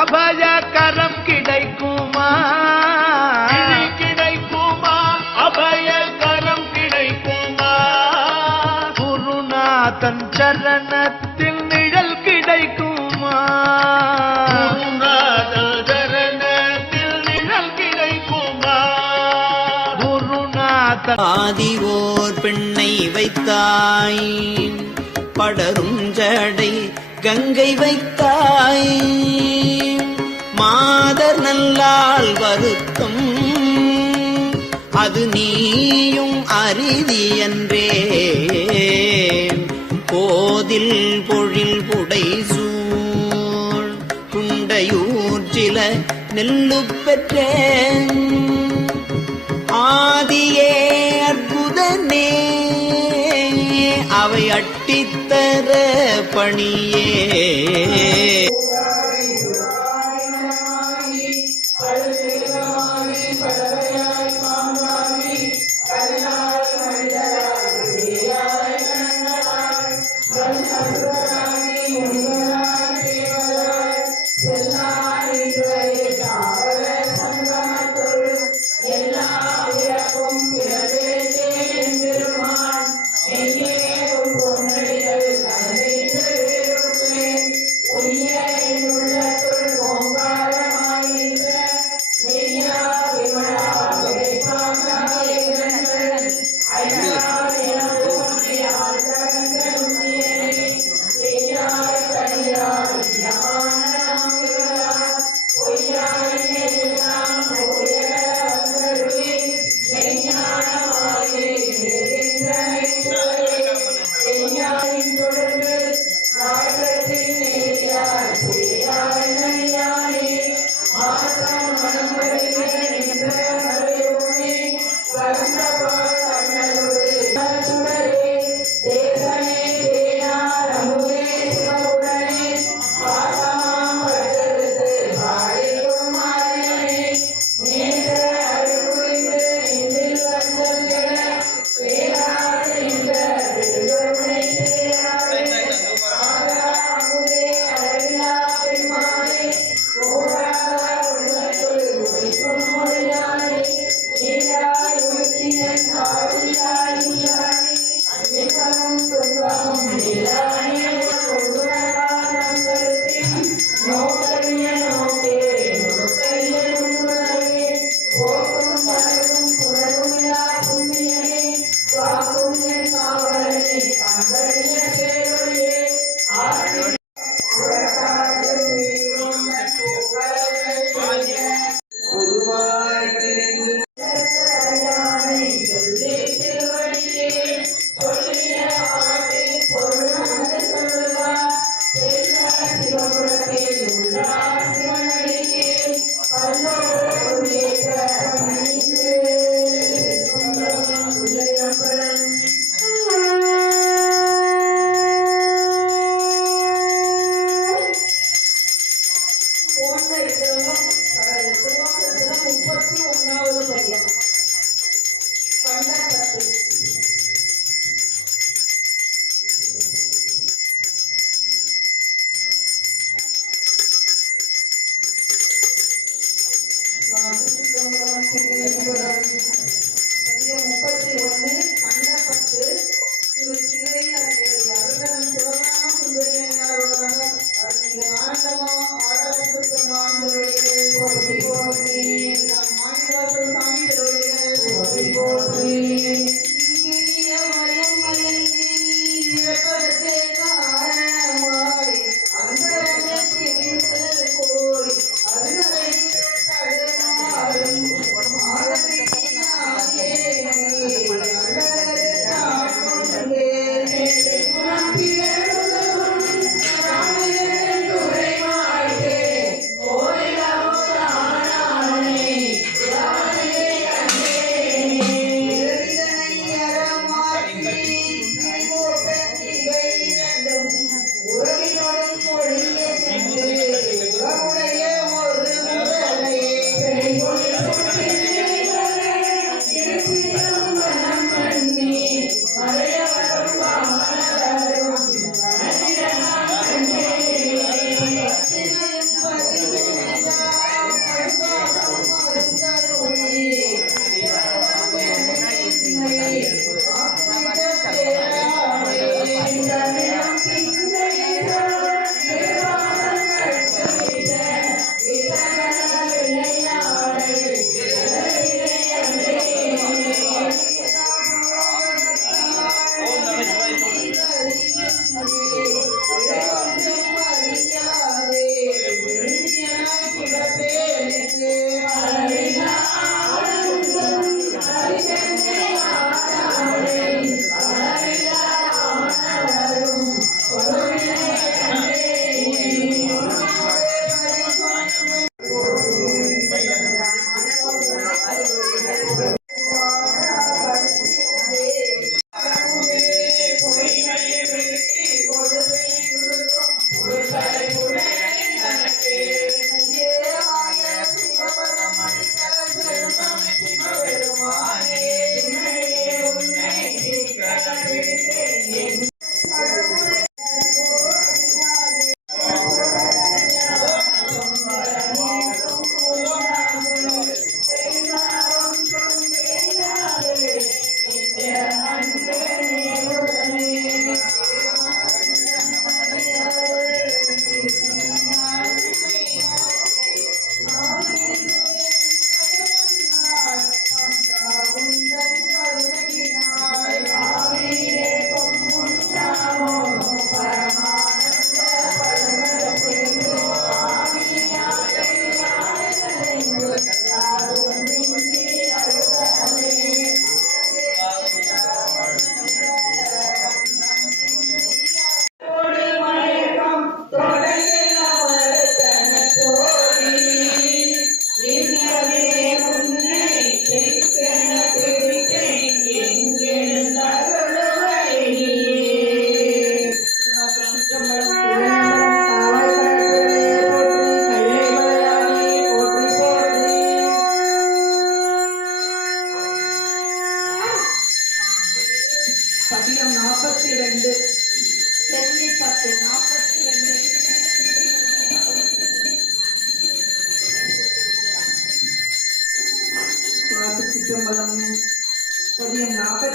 அபயகரம் கிடைக்குமா கிடைக்குமா அபயகரம் கிடைக்குமா குருநாதன் சரணத்தில் நிழல் கிடைக்குமா குருநாதன் சரணத்தில் நிழல் கிடைக்குமா குருநாதன் ஆதி ஓர் பெண்ணை வைத்தாய் படரும் ஜடை கங்கை வைத்தாய் மாதர் நல்லால் வருத்தம் அது நீயும் அரிதி என்றே கோதில் பொழில் புடை சூழ் குண்டையூர் சில நெல்லு பெற்றேன் ஆதியே அற்புதனே அவை அட்டித்தர பணியே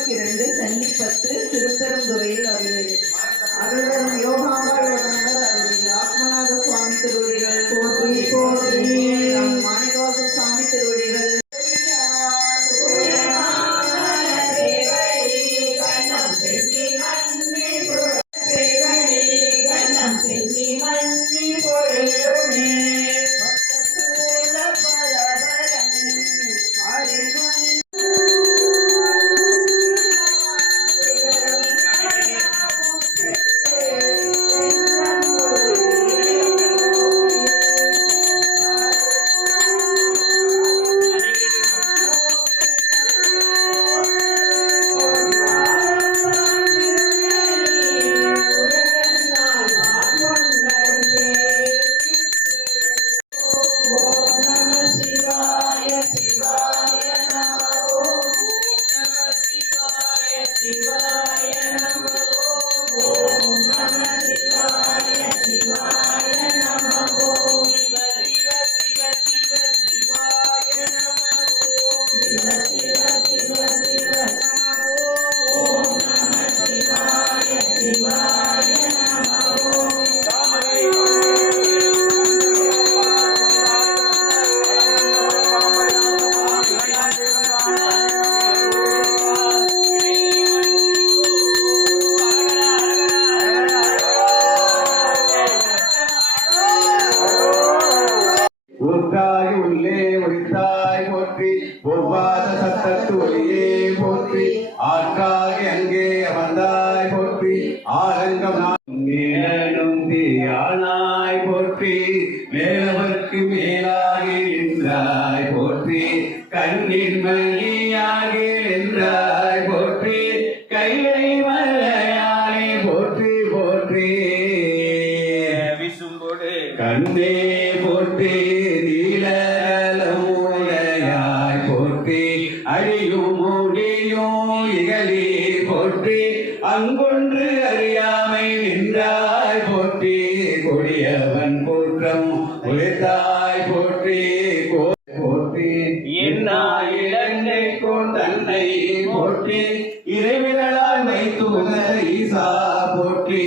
52 சென்னி 10 திருப்பெருந்துறையில் அருளியது. அருளும் யோகாம்பாள் உடனவர் அருளியது. ஆத்மநாத சுவாமி திருவடிகள் போற்றி போற்றி. மாணிக்கவாச சுவாமி திருவடிகள் ஊற்றாய் உள்ளே ஒளித்தாய் போற்றி ஒவ்வாத சத்தத்து ஒளியே போற்றி ஆற்றாய் அங்கே அமர்ந்தாய் போற்றி ஆலங்கம் மேலும் தீயானாய் போற்றி மேலவர்க்கு மேலாகி நின்றாய் போற்றி கண்ணின் மணியாகி நின்றாய் போற்றி கைலை மலையானே போற்றி போற்றி விசும்போடு கண்ணே போற்றி நீலமுடையாய் போற்றி அழியும் முடியும் இகழி போற்றி அங்கொன்று அறியாமை நின்றாய் போற்றி கொடியவன் போற்றம் உழைத்தாய் போற்றி போற்றி என்னாய் இலங்கை தன்னை போற்றி இறைவிரலால் வைத்துக ஈசா போற்றி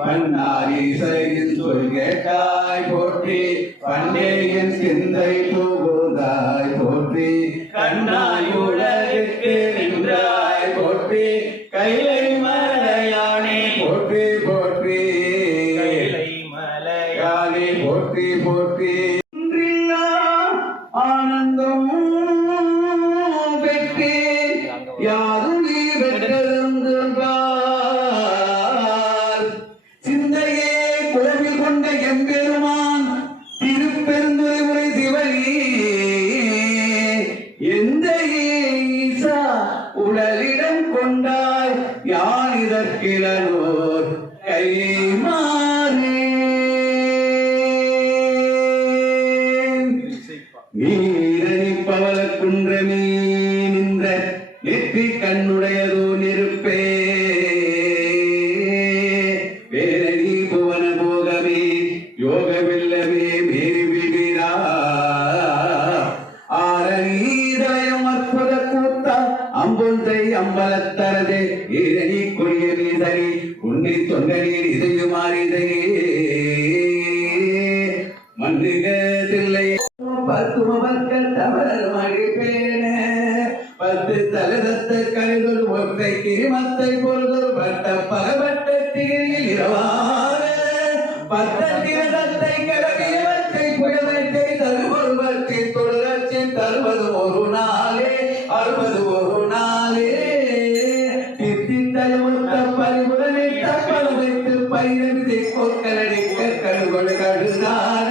பன்னாரீசரின் சொல் கேட்டாய் போற்றி பண்டேயன் சிந்தை புகுந்தாய் போற்றி கண்ணாய் உலகிற்கு நின்றாய் போற்றி கைலை மலையானே போற்றி போற்றி கைலை மலையானே போற்றி போற்றி ஆனந்தம் பெற்றே யாரும் நீ பெற்றெழுந்தார் சிந்தையே குழவில் கொண்ட எம்பெருமான் திருப்பெருந்துறை உரை சிவனே எந்த ஈசா உடலிடம் கொண்டாய் யான் இதற்கிலனோர் கை மாறே நீரணிப்பவள குன்றமே நின்ற நெற்றி கண்ணுடையதோ நெருப்பே வேரணி புவன போகமே யோக வெல்லமே மேரி விடுகிறா ஆரணீதயம் அற்புத கூத்தா அம்பொன்றை அம்பலத்தரதே ஈரணி கொடிய மீதரி உன்னை தொண்டனீர் இதையுமாறிதையே மன்னிகதில்லை பத்துமவர்கள் தவறு மழிப்பேன பத்து தலதத்த கழிதொரு ஒற்றை கிரிமத்தை பொழுதொரு பட்ட பகவட்ட திகிரியில் இரவான பத்திரத்தை கிளவியவற்றை புயலத்தை தருவருவற்றை தொழிலற்றை தருவது ஒரு நாளே அறுபது ஒரு நாளே தித்தித்தயமுத்த பரிவுடனை தப்பல் வைத்து பயிரவிதை கொக்கலடிக்க கழுகொடு கழுதான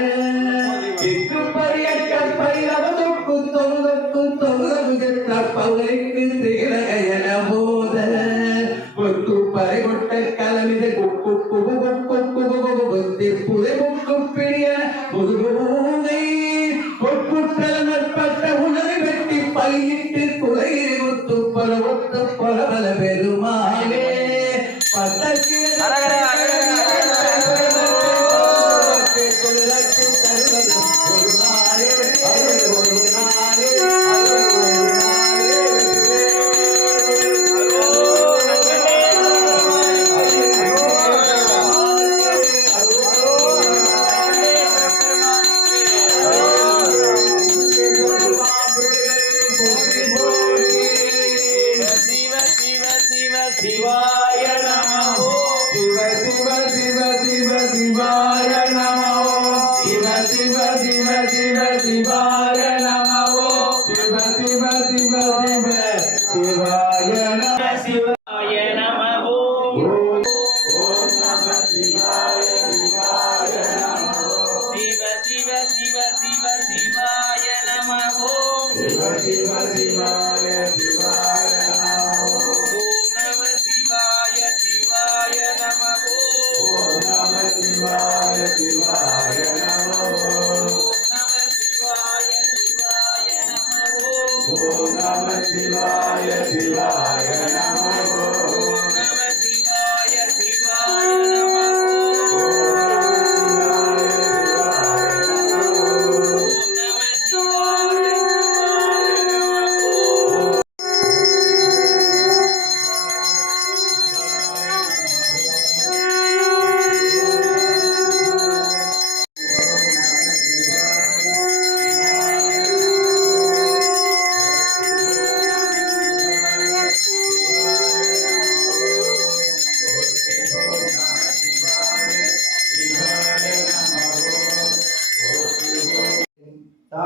பைரவதற்கு தொழுதற்கு தொழுதற்ற பவுலைக்கு திகழகயன போத பொத்து பறைகொட்ட கலமித குக்கு குபு குக்கு புத்தி புதை முக்கு பிடிய புதுகை பொற்குற்றலப்பட்ட உணரை வெட்டி பலியிட்டு குலையை ஒத்து பல ஒத்து பலபல பெருமாளே பத்தக்கு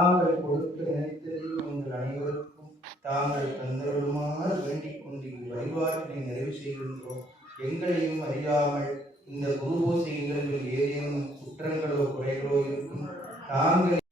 தாங்கள் கொடுக்க நினைத்ததையும் உங்கள் அனைவருக்கும் தாங்கள் தந்தருளுமாறு வேண்டிக் கொண்டு வழிபாட்டினை நிறைவு செய்கின்றோம். எங்களையும் அறியாமல் இந்த குரு பூஜை நிகழ்வில் ஏதேனும் குற்றங்களோ குறைகளோ இருக்கும் தாங்கள்